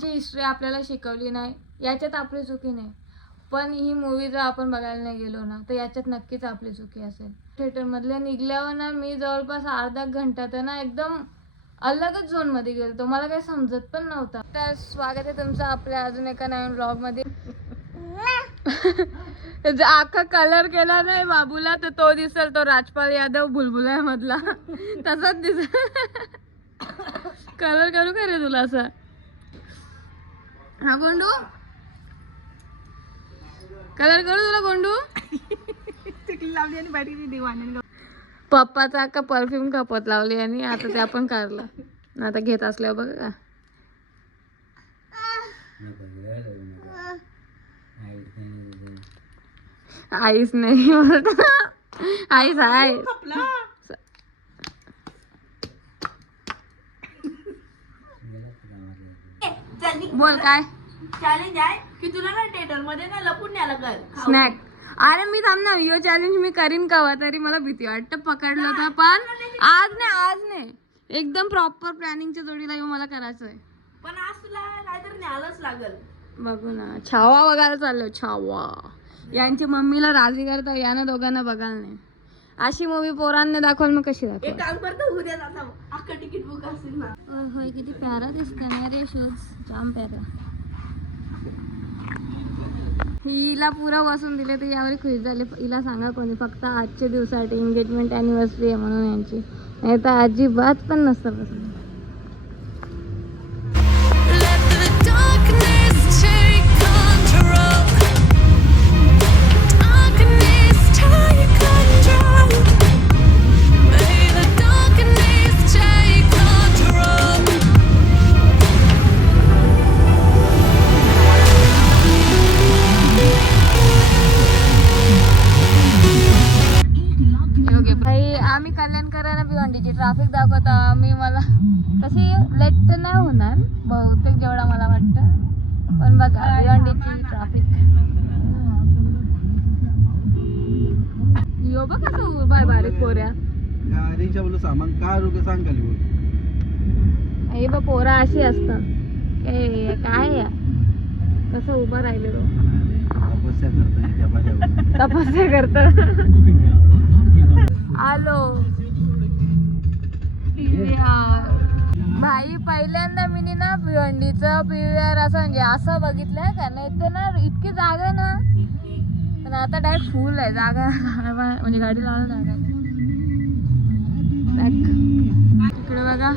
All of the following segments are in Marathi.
त्यांची हिस्ट्री आपल्याला शिकवली नाही, याच्यात आपली चुकी नाही. पण ही मूवी जर आपण बघायला नाही गेलो ना तर याच्यात नक्कीच आपली चुकी असेल. थिएटरमधल्या निघल्यावर ना मी जवळपास अर्धा घंटा तर ना एकदम अलगच झोनमध्ये गेलो. मला काही समजत पण नव्हतं. तर स्वागत आहे तुमचं आपल्या अजून एका नवीन ब्लॉगमध्ये. आखा कलर केला नाही बाबूला तर तो दिसेल तो राजपाल यादव बुलबुला मधला तसाच दिसेल. कलर करू का रे तुला असा? हा गोंडू कलर करू तुला गोंडू? पप्पाचा अक्का परफ्यूम कपत लावली आणि आता ते आपण काढलं. आता घेत असल्यावर बघा आईस नाही आईस आहे. बोल काय चॅलेंज आहे की तुला ना थिएटर मध्ये ना लपून न्यायला लागल स्नॅक. अरे मी थांब ना, यो चॅलेंज मी करीन कवा तरी. मला भीती वाटतं पकडलं तर, पण आज नाही एकदम प्रॉपर प्लॅनिंगच्या जोडीला येऊ मला करायचंय. पण आज तुला काहीतरी न्यायलाच लागल. बघू ना, छावा वगैरे चाललोय. छावा यांची मम्मीला राजी करता यानं दोघांना बघायला नाही. अशी मूवी पोरांनी दाखवल मग कशी दाखव. एक काम करतो, उद्या जाता अख्खा तिकीट बुक असेल ना. होय किती प्यारा दिसतं ना रे शूज, जाम प्यारा. हिला पुरा बसून दिले तर यावर खुश झाले. हिला सांगा कोणी फक्त आजच्या दिवसासाठी एंगेजमेंट अॅनिव्हर्सरी आहे म्हणून यांची, नाही तर अजिबात पण नसतं बसून. आम्ही कल्याणकरांना भिवंडीची ट्रॅफिक दाखवता. मला तशी लेट तर नाही होणार बहुतेक जेवढा मला वाटतं, पण बघा भिवंडीची ट्रॅफिक. यो बघ कसं बाय बारीक पोऱ्या गाडीच्या बोल सामान काय रुपये सांग खाली बोल. हे बघ पोरा अशी असतात. काय या कसं उभं राहिले तो तपस्या करता. आलो भाई, पहिल्यांदा मी ना भिवंडीचं पीव्हीआर असं म्हणजे असं बघितलंय का नाही तर ना इतकी जागा ना, पण आता डायरेक्ट फुल आहे जागा. म्हणजे गाडी लावायला जागा. इकडे बघा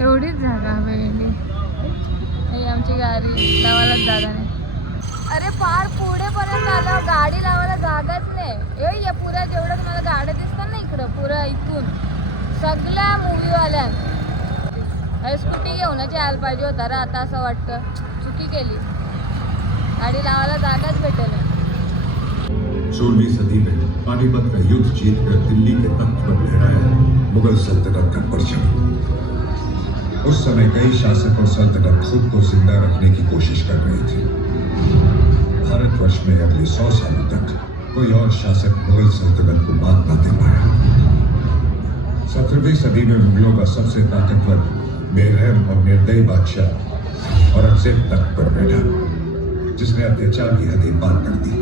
एवढीच जागा भिवंडी. आमची गाडी लावायलाच जागा नाही. अरे पार पुढे पर्यंत आलं, गाडी लावायला जागाच नाही. या पुऱ्या जेवढं तुम्हाला गाड्या दिसतात ना इकडं, पुऱ्या इथून सगळ्या मूवीवाल्या स्कूटी घेऊनच यायला पाहिजे होता रे. आता असं वाटतं चुकी केली, गाडी लावायला जागाच भेटेल. 16वीं सदी में पानीपत का युद्ध जीतकर दिल्ली के तख्त पर लहराया मुगल सल्तनत का परचम। उस समय कई शासक और सल्तनत खुद को जिंदा रखने की कोशिश कर रहे थे। भारतवर्ष में अगले 100 सालों तक कोई और शासक मुगल सल्तनत को मात न दे पाया। 17वीं सदी में मुगलों का सबसे ताकतवर, बेरहम और निर्दयी बादशाह औरंगजेब तख्त पर बैठा, जिसने अत्याचार की हदें पार कर दी।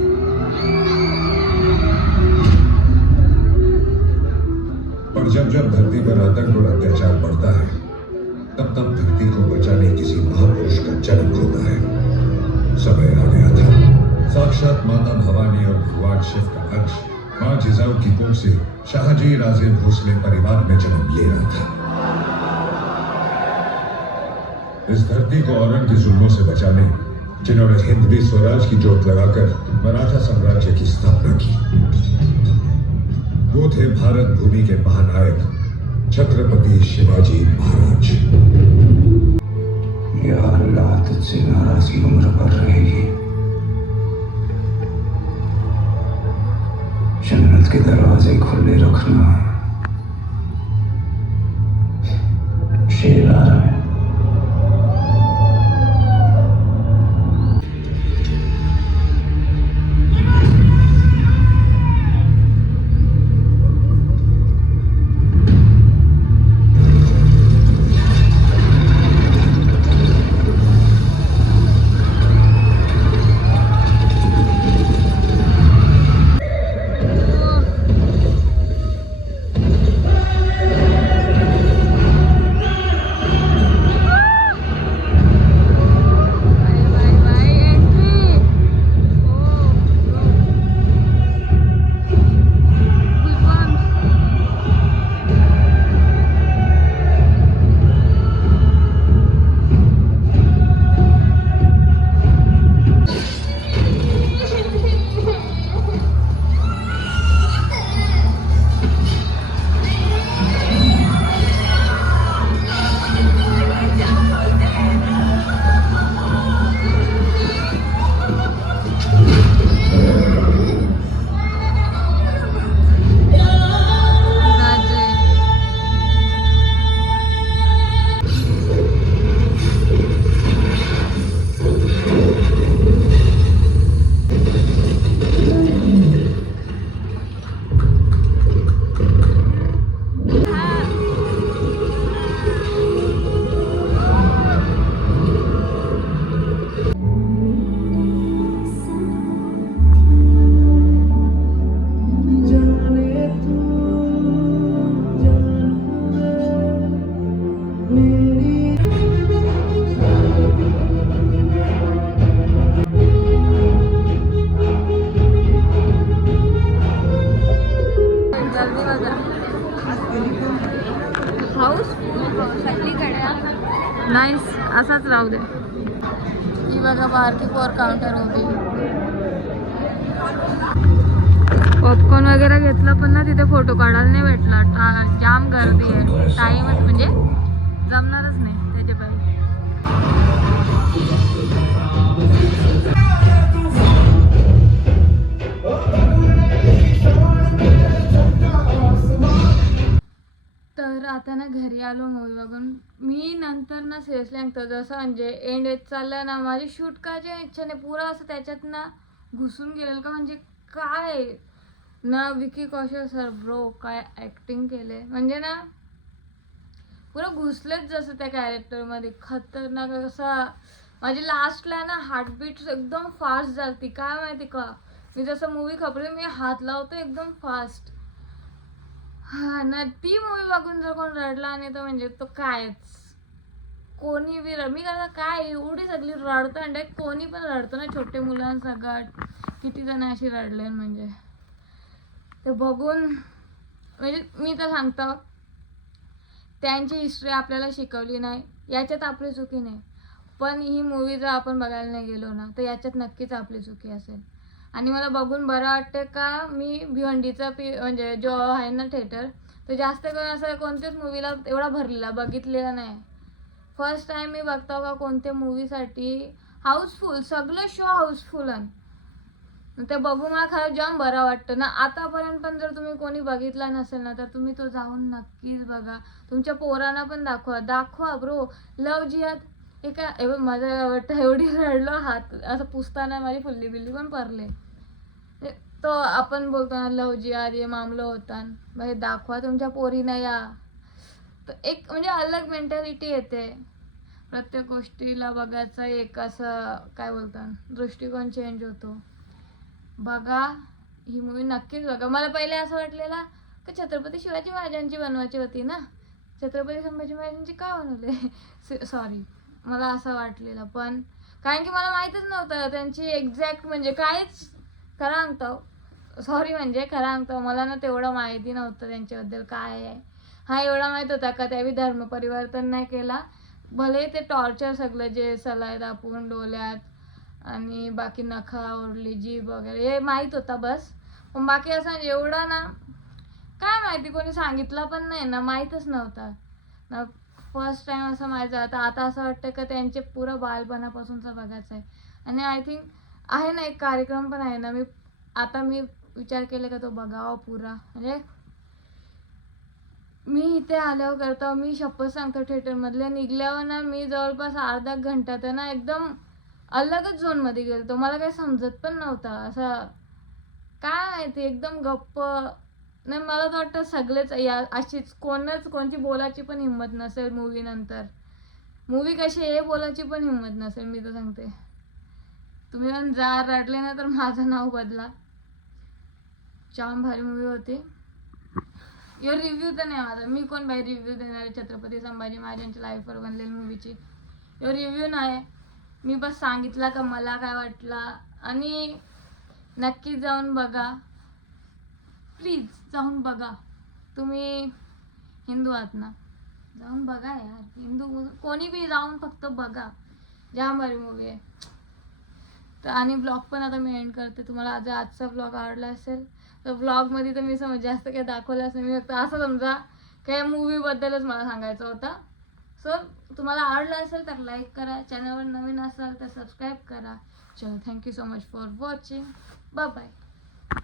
और जब जब धरती पर आतंक और अत्याचार बढ़ता है, तब तब धरती को बचाने किसी महापुरुष का जन्म होता है। समय आ गया था। साक्षात माता भवानी और भगवान शिव का अंश मां जिजाऊ की कुख से शाहजी राजे भोसले परिवार में जन्म ले रहा था। इस धरती को औरंग के जुल्मों से बचाने जिन्होंने हिंदवी स्वराज की जोत लगाकर मराठा साम्राज्य की स्थापना की, वो थे भारत भूमि के महानायक छत्रपति शिवाजी महाराज। या अल्लाह, तुझसे नाराजगी उम्र भर रहेगी। जन्नत के दरवाजे खुले रखना। शेर आ रहा है। नाईस, असाच राहू दे. ही बघा बारकी पोर काउंटर उभी. पॉपकॉर्न वगैरे घेतलं पण ना तिथे फोटो काढायला नाही भेटला. जाम गर्दी आहे, टाईमच म्हणजे जमणारच नाही त्याच्या पाहिजे. तर आता ना घरी आलो मूवी बघून. मी नंतर ना सिरियसली सांगतो, जसं म्हणजे एंड येत चाललं ना, माझी शूट करायची इच्छा नाही. पुरा असं त्याच्यात ना घुसून गेलेलं का, म्हणजे काय ना विकी कौशल सर ब्रो काय ॲक्टिंग केले, म्हणजे ना पुरं घुसलेच जसं त्या कॅरेक्टरमध्ये. खतरनाक असा. माझी लास्टला ना हार्टबीट एकदम फास्ट झाली. काय माहिती का, मी जसं मूवी खपली मी हात लावतो एकदम फास्ट. हा ना, ती मूवी बघून जर कोण रडला नाही तर म्हणजे तो कायच. कोणी बी मी करता काय एवढी सगळी रडतं आणि कोणी पण रडतं ना, छोटे मुलांसकट किती जण अशी रडले. म्हणजे ते बघून म्हणजे मी तर सांगतो, त्यांची हिस्ट्री आपल्याला शिकवली नाही याच्यात आपली चुकी नाही. पण ही मूवी जर आपण बघायला नाही गेलो ना तर याच्यात नक्कीच आपली चुकी असेल. आणि मला बघून बरं वाटतं का, मी भिवंडीचा म्हणजे जो आहे ना थिएटर, तो जास्त करून असं कोणत्याच मूवीला एवढा भरलेला बघितलेला नाही. फर्स्ट टाइम मी बघतो का कोणत्या मूवीसाठी हाऊसफुल, सगळं शो हाऊसफुल आहे. ते बघून मला खरं जाम बरं वाटतं ना. आतापर्यंत पण जर तुम्ही कोणी बघितला नसेल ना तर तुम्ही तो जाऊन नक्कीच बघा. तुमच्या पोरांना पण दाखवा ब्रो. लव जिहाद एका माझ्या वाटतं एवढी रडलो, हात असं पुसताना माझी फुल्ली बिल्ली पण पडले. तो आपण बोलतो ना लव जिहाद हे मामलं होता, भाई दाखवा तुमच्या पोरीना या. तर एक म्हणजे अलग मेंटॅलिटी येते. प्रत्येक गोष्टीला बघायचं एक असं काय बोलतात दृष्टिकोन चेंज होतो. बघा ही मूवी नक्कीच बघा. मला पहिले असं वाटलेला की छत्रपती शिवाजी महाराजांची बनवायची होती ना, छत्रपती संभाजी महाराजांची का बनवले सॉरी मला असं वाटलेलं. पण कारण की मला माहीतच नव्हतं त्यांची एक्झॅक्ट म्हणजे काहीच. खरं सांगतो सॉरी, म्हणजे खरं सांगतो मला ना तेवढं माहिती नव्हतं त्यांच्याबद्दल काय आहे. हा एवढा माहीत होता का त्यावेळी धर्म परिवर्तन नाही केला, भले ते टॉर्चर सगळं जे सलाय दापून डोल्यात आणि बाकी नखा ओढली जीभ वगैरे हे माहीत होता बस. पण बाकी असं एवढं ना काय माहिती, कोणी सांगितलं पण नाही ना, माहीतच नव्हता ना. फर्स्ट टाइम असं माहिती. आता असं वाटतं का त्यांचे पुरं बालपणापासूनचं बघायचं आहे. आणि आय थिंक आहे ना एक कार्यक्रम पण आहे ना, मी विचार केला का तो बघावा पुरा. म्हणजे मी इथे आल्यावर करतो, मी शपथ सांगतो थिएटरमधल्या निघल्यावर ना मी जवळपास अर्धा घंट्यात ना एकदम अलगच झोनमध्ये गेलो. मला काही समजत पण नव्हतं असं काय माहिती, एकदम गप्प. नाही मला तर वाटतं सगळेच या अशीच कोणची बोलायची पण हिंमत नसेल मूवी नंतर. मूवी कशी आहे बोलायची पण हिंमत नसेल. मी तर सांगते तुम्ही पण जा, रडले ना तर माझं नाव बदला. जाम भारी मूवी होती. यो रिव्ह्यू तर नाही माझा, मी कोण बाई रिव्ह्यू देणार आहे छत्रपती संभाजी महाराजांच्या लाईफवर बनलेली मूवीची. यो रिव्ह्यू नाही, मी बस सांगितला का मला काय वाटलं. आणि नक्की जाऊन बघा, प्लीज जाऊन बघा. तुम्ही हिंदू आहात ना, जाऊन बघा यार. हिंदू कोणी बी जाऊन फक्त बघा, जाम भारी मूवी आहे. तर आणि ब्लॉग पण आता मी एंड करते. तुम्हाला आजचा ब्लॉग आवडला असेल तर ब्लॉगमध्ये तर मी जास्त काही दाखवलंच नाही. मी फक्त असं समजा काही मूवीबद्दलच मला सांगायचं होतं. सो तुम्हाला आवडलं असेल तर लाईक करा, चॅनलवर नवीन असाल तर सबस्क्राईब करा. चलो thank you so much for watching. Bye bye.